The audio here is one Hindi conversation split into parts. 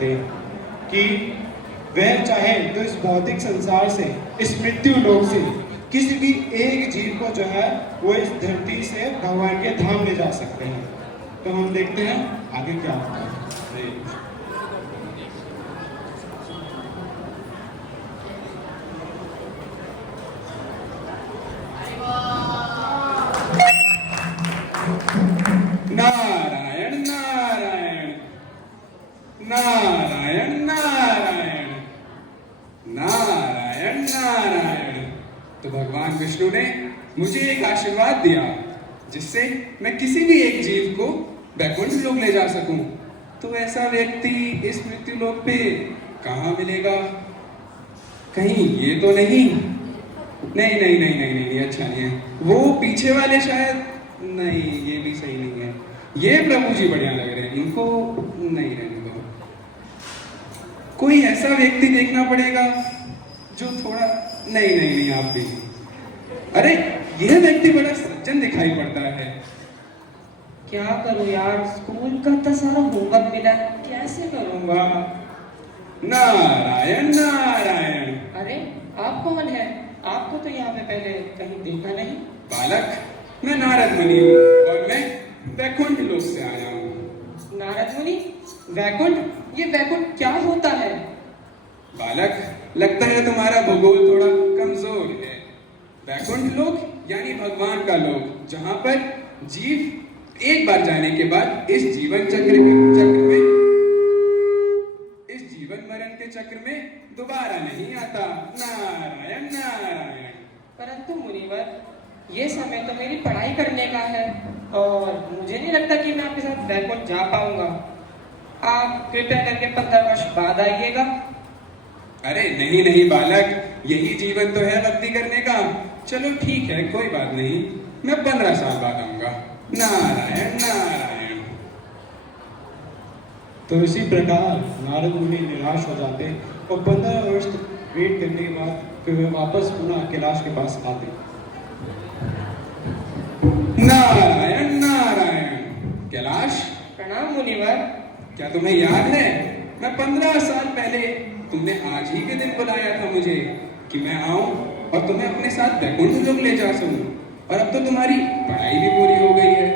दे कि वह चाहे तो इस भौतिक संसार से, इस मृत्यु लोक से किसी भी एक जीव को जो है वो इस धरती से भगवान के धाम ले जा सकते हैं। तो हम देखते हैं आगे क्या होता है। नारायण नारायण नारायण नारायण नारायण नारायण। तो भगवान विष्णु ने मुझे एक आशीर्वाद दिया जिससे मैं किसी भी एक जीव को वैकुंठ लोक ले जा सकूं। तो ऐसा व्यक्ति इस मृत्यु लोक पे कहाँ मिलेगा? कहीं ये तो नहीं? नहीं नहीं नहीं नहीं नहीं, अच्छा नहीं है। वो पीछे वाले शायद, नहीं ये भी सही नहीं है। ये प्रभु जी बढ़िया लग रहे हैं, इनको नहीं रहने दो। कोई ऐसा व्यक्ति देखना पड़ेगा जो थोड़ा, नहीं नहीं नहीं आप भी। अरे यह व्यक्ति बड़ा सज्जन दिखाई पड़ता है। क्या करूं यार, स्कूल का तो सारा होमवर्क मिला है, कैसे करूंगा? नारायण नारायण। अरे आप कौन है? आपको तो यहाँ पे पहले कहीं देखा नहीं। बालक, मैं नारद मुनि हूँ और मैं वैकुंठ लोक से आया हूँ। नारद मुनि? वैकुंठ? ये वैकुंठ क्या होता है? बालक, लगता है तुम्हारा भूगोल थोड़ा कमजोर है। वैकुंठ लोक यानी भगवान का लोक, जहाँ पर जीव एक बार जाने के बाद इस जीवन मरण के चक्र में दोबारा नहीं आता। नारायण नारायण। परंतु मुनिवर, ये समय तो मेरी पढ़ाई करने का है और मुझे नहीं लगता कि मैं आपके साथ वैकुंठ जा पाऊंगा। आप कृपया करके 15 वर्ष बाद आइएगा। अरे नहीं नहीं बालक, यही जीवन तो है भक्ति करने का। चलो ठीक है, कोई बात नहीं, मैं 15 साल बाद आऊंगा। नारायण नारायण। तो इसी प्रकार नारद मुनि निराश हो जाते और 15 वर्ष वेट करने के बाद फिर वे वापस पुनः कैलाश के पास आते। नारायण नारायण। कैलाश। प्रणाम मुनिवर। क्या तुम्हें याद है, मैं 15 साल पहले तुमने आज ही के दिन बुलाया था मुझे कि मैं आऊं और तुम्हें अपने साथ वैकुंठ लोक ले जा सकूं, और अब तो तुम्हारी पढ़ाई भी पूरी हो गई है।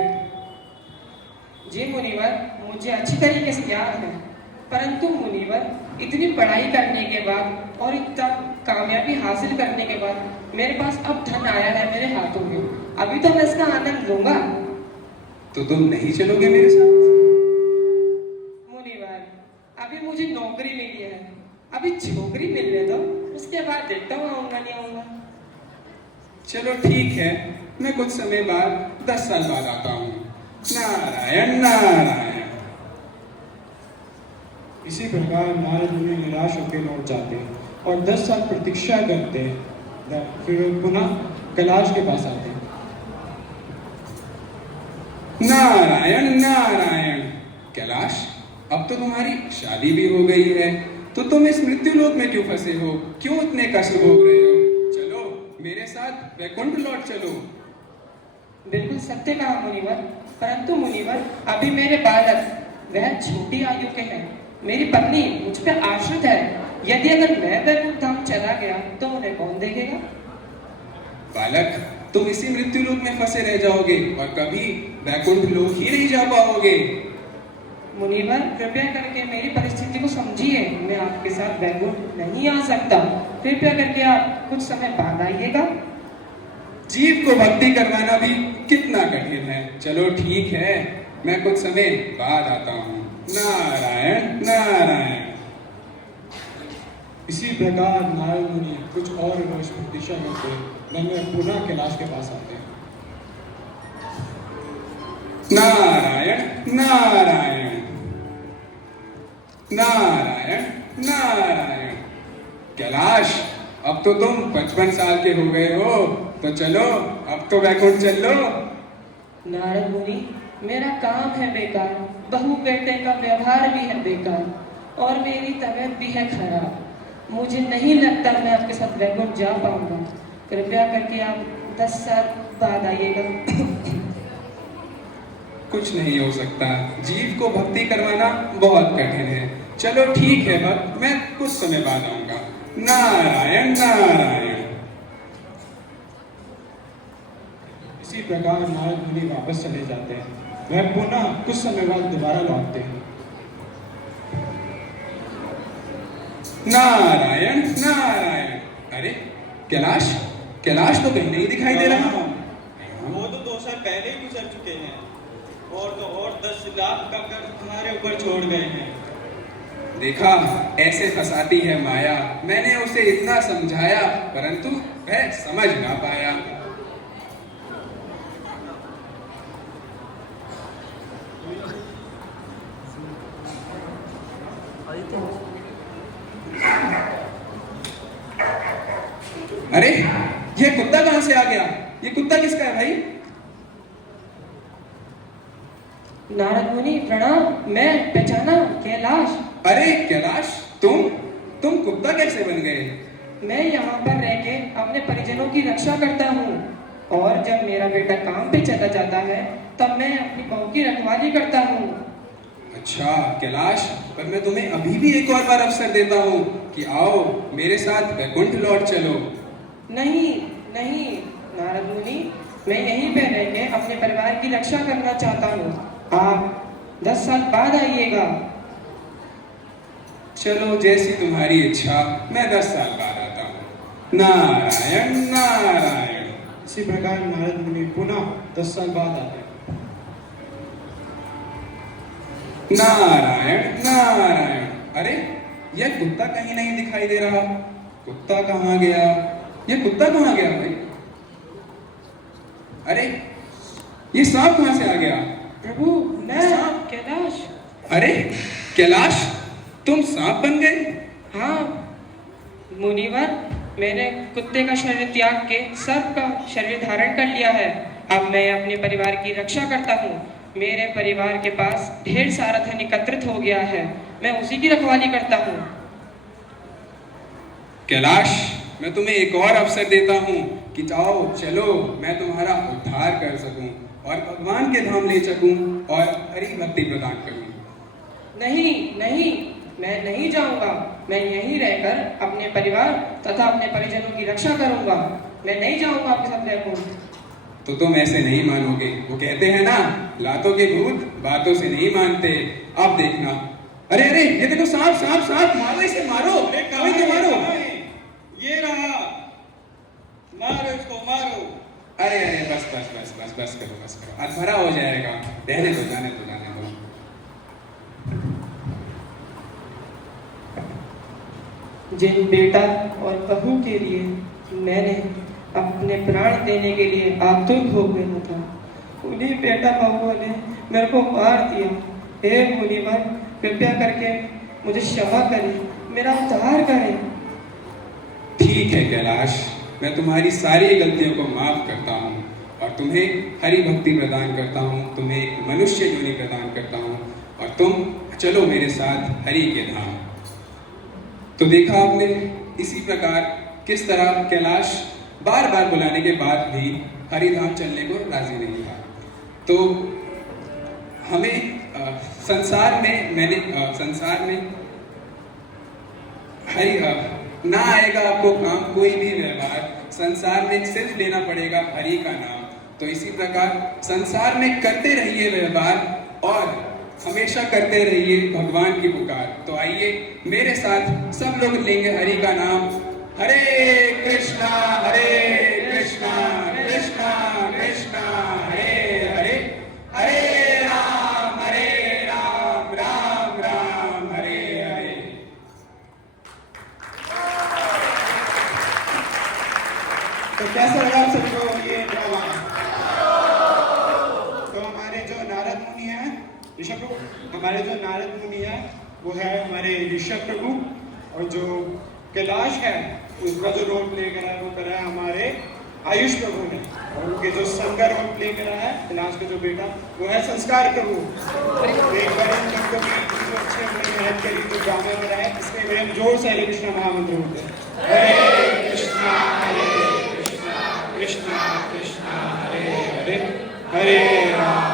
जी मुनिवर, मुझे अच्छी तरीके से याद है। परंतु मुनिवर, इतनी पढ़ाई करने के बाद और इतना कामयाबी हासिल करने के बाद मेरे पास अब धन आया है मेरे हाथों में, अभी तो मैं इसका आनंद लूंगा। तो तुम नहीं चलोगे मेरे साथ? मुनिवर, अभी मुझे नौकरी मिली है, अभी छोकरी मिलने दो, उसके बाद देखता हूँ आऊंगा नहीं आऊंगा। चलो ठीक है, मैं कुछ समय बाद 10 साल बाद आता हूँ। नारायण नारायण। इसी प्रकार नारद मुनि निराश होकर लौट जाते और 10 साल प्रतीक्षा करते, फिर पुनः कैलाश के पास आते। नारायण नारायण। कैलाश, अब तो तुम्हारी शादी भी हो गई है, तो तुम इस मृत्यु लोक में क्यों फंसे हो? क्यों इतने कष्ट भोग रहे हो? चलो मेरे साथ वैकुंठ लौट चलो। बिल्कुल सत्य कहा मुनिवर। परंतु मुनिवर, अभी मेरे बालक वह छोटी आयु के हैं, मेरी पत्नी मुझ पर आश्रित है। यदि अगर मैं वैकुंठ धाम चला गया तो उन्हें कौन देखेगा? बालक, तुम इसी मृत्यु लोक में फंसे रह जाओगे और कभी वैकुंठ लोक ही नहीं जा पाओगे। मुनिवर, कृपया करके मेरी परिस्थिति को समझिए, मैं आपके साथ वैकुंठ नहीं आ सकता। कृपया करके आप कुछ समय बाद आइएगा। जीव को भक्ति करवाना भी कितना कठिन है। चलो ठीक है, मैं कुछ समय बाद आता हूँ। नारायण नारायण। इसी प्रकार नारद मुनि कुछ और वर्ष प्रतीक्षा करते, मैं पुनः कैलाश के पास आते। नारायण नारायण नारायण नारायण। कैलाश, अब तो तुम 55 साल के हो गए हो, तो चलो अब तो वैकुंठ चल लो। नारद मुनि, मेरा काम है बेकार, बहू बेटे का व्यवहार भी है बेकार, और मेरी तबीयत भी है खराब। मुझे नहीं लगता मैं आपके साथ वैकुंठ जा पाऊंगा। कृपया करके आप 10 साल बाद आइएगा। कुछ नहीं हो सकता, जीव को भक्ति करवाना बहुत कठिन है। चलो ठीक है भक्त, मैं कुछ समय बाद आऊंगा। नारायण नारायण। इसी प्रकार नारद मुनि वापस चले जाते हैं। वह पुनः कुछ समय बाद दोबारा लौटते हैं। नारायण नारायण। अरे कैलाश, कैलाश तो कहीं नहीं दिखाई दे रहा। वो तो 2 साल पहले ही गुजर चुके हैं, और तो और 10 लाख का कर्ज तुम्हारे ऊपर छोड़ गए हैं। देखा, ऐसे फंसाती है माया। मैंने उसे इतना समझाया, परंतु वह समझ ना पाया। अरे ये कुत्ता कहां से आ गया? ये कुत्ता किसका है भाई? नारद मुनि प्रणाम, मैं पहचाना, कैलाश। अरे कैलाश, तुम कुत्ता कैसे बन गए? मैं यहाँ पर रह के अपने परिजनों की रक्षा करता हूँ, और जब मेरा बेटा काम पे चला जाता है तब मैं अपनी बहू की रखवाली करता हूँ। अच्छा कैलाश, पर मैं तुम्हें अभी भी एक और बार अवसर देता हूँ कि आओ मेरे साथ वैकुंठ लौट चलो। नहीं नहीं नारद मुनि, मैं यहीं पे रह के अपने परिवार की रक्षा करना चाहता हूँ। आप 10 साल बाद आइएगा। चलो जैसी तुम्हारी इच्छा, मैं 10 साल बाद आता हूँ। नारायण नारायण। इसी प्रकार नारद मुनि पुनः 10 साल बाद आते हैं। नारायण नारायण। अरे यह कुत्ता कहीं नहीं दिखाई दे रहा। कुत्ता कहाँ गया? ये कुत्ता कहाँ गया भाई? अरे ये सांप कहाँ से आ गया? प्रभु मैं कैलाश। अरे कैलाश, तुम सांप बन गए? हाँ मुनिवर, मैंने कुत्ते का शरीर त्याग के सर्प का शरीर धारण कर लिया है। अब मैं अपने परिवार की रक्षा करता हूँ। मेरे परिवार के पास ढेर सारा धन एकत्रित हो गया है, मैं उसी की रखवाली करता हूँ। कैलाश, मैं तुम्हें एक और अवसर देता हूँ कि जाओ चलो, मैं तुम्हारा उद्धार कर सकूं और भगवान के धाम ले सकूं और हरि भक्ति प्रदान करूं। नहीं नहीं, मैं नहीं जाऊंगा। मैं यहीं रहकर अपने परिवार तथा अपने परिजनों की रक्षा करूंगा। मैं नहीं जाऊंगा आपके साथ वैकुंठ। तो तुम ऐसे नहीं मानोगे। वो कहते हैं ना, लातों के भूत बातों से नहीं मानते। अब देखना। अरे अरे ये देखो, सांप सांप सांप, मारो इसे, मारो। अरे कहाँ है? मारो। ये रहा, मारो इसको, मारो। अरे अरे बस बस बस बस बस करो, बस करो, आज भरा हो जाएगा। रहने दो, जाने दो, जाने दो। जिन बेटा और बहू के लिए मैंने अपने प्राण देने के लिए आतुर हो गया था, उन्हीं बेटा बहुओं ने मेरे को मार दिया। हे मुनिवर, कृपया करके मुझे क्षमा करें, मेरा उद्धार करें। ठीक है कैलाश, मैं तुम्हारी सारी गलतियों को माफ करता हूँ और तुम्हें हरि भक्ति प्रदान करता हूँ, तुम्हें एक मनुष्य योनि प्रदान करता हूँ और तुम चलो मेरे साथ हरि के धाम। तो देखा आपने, इसी प्रकार किस तरह कैलाश बार बार बुलाने के बाद भी हरिधाम चलने को राजी नहीं था। तो हमें संसार में हरि ना आएगा आपको काम, कोई भी व्यवहार संसार में सिर्फ लेना पड़ेगा हरि का नाम। तो इसी प्रकार संसार में करते रहिए व्यवहार और हमेशा करते रहिए भगवान की पुकार। तो आइए मेरे साथ सब लोग लेंगे हरि का नाम। हरे कृष्णा कृष्णा कृष्णा हरे हरे, हरे राम राम राम हरे हरे। तो कैसा लगा आप सबको ये ड्रामा? तो हमारे जो नारद मुनि हैं, ऋषभ प्रभु, हमारे जो नारद मुनि हैं वो है हमारे ऋषभ प्रभु, और जो कैलाश है उसका जो रोल प्ले करा है वो करा है हमारे आयुष प्रभु ने, और उनके जो सन का रोल प्ले करा है कैलाश का जो बेटा वो है संस्कार प्रभु। एक बार इन सबको जो अच्छे हमने मेहनत करी, जो ड्रामा करा है, इसमें वे हम जोर से हरे कृष्णा महामंत्र होते हैं। हरे कृष्णा कृष्णा कृष्णा हरे हरे, हरे राम